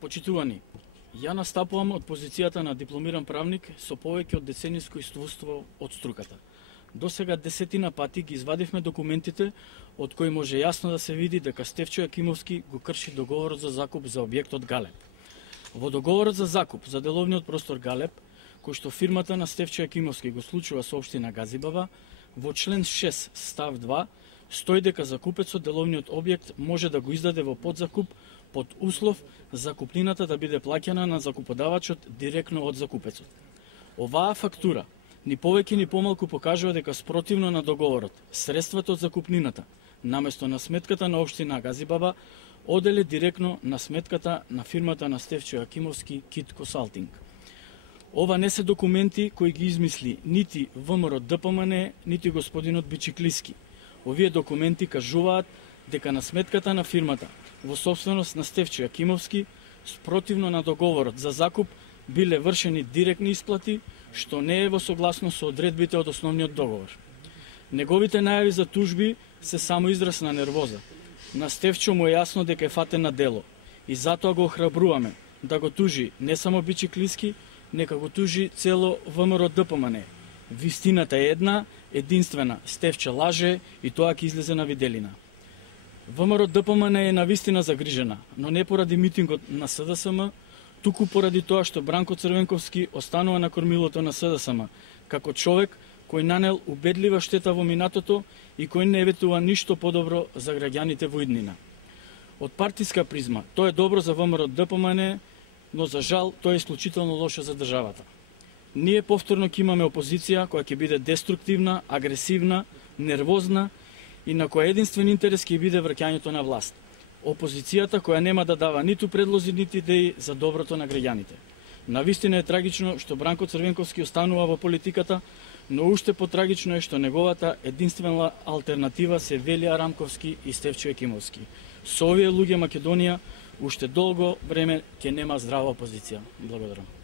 Почитувани, ја настапувам од позицијата на дипломиран правник со повеќе од децениско искуство од струката. До сега десетина пати ги извадивме документите од кои може јасно да се види дека Стефчо Јакимовски го крши договорот за закуп за објектот Галеб. Во договорот за закуп за деловниот простор Галеб, кој што фирмата на Стефчо Јакимовски го случува со општина Газибава, во член 6 став 2 стои дека закупецот деловниот објект може да го издаде во подзакуп под услов закупнината да биде плаќана на закуподавачот директно од закупецот. Оваа фактура ни повеќе ни помалку покажува дека спротивно на договорот, средствата од закупнината, наместо на сметката на општина Газибаба, оделе директно на сметката на фирмата на Стефчо Јакимовски Кит Консалтинг. Ова не се документи кои ги измисли нити ВМРО ДПМН, нити господинот Бичиклиски. Овие документи кажуваат дека на сметката на фирмата во собственост на Стефчо Јакимовски, спротивно на договорот за закуп, биле вршени директни исплати, што не е во согласност со одредбите од основниот договор. Неговите најави за тужби се само израз на нервоза. На Стефчо му е јасно дека е фатен на дело и затоа го охрабруваме да го тужи не само Бичиклиски, нека го тужи цело ВМРО ДПМН. Вистината е една, единствена, Стефчо лаже и тоа ќе излезе на виделина. ВМРО ДПМН е навистина загрижена, но не поради митингот на СДСМ, туку поради тоа што Бранко Црвенковски останува на кормилото на СДСМ, како човек кој нанел убедлива штета во минатото и кој не ветува ништо подобро за граѓаните во иднина. Од партиска призма, тоа е добро за ВМРО ДПМН, но за жал тоа е исклучително лошо за државата. Ние повторно ќе имаме опозиција која ќе биде деструктивна, агресивна, нервозна и на која единствен интерес ќе биде враќањето на власт. Опозицијата која нема да дава ниту предлози, нити идеи за доброто на граѓаните. Навистина е трагично што Бранко Црвенковски останува во политиката, но уште потрагично е што неговата единствена алтернатива се Велија Рамковски и Стефчо Јакимовски. Со овие луѓе Македонија уште долго време ќе нема здрава опозиција. Благодарам.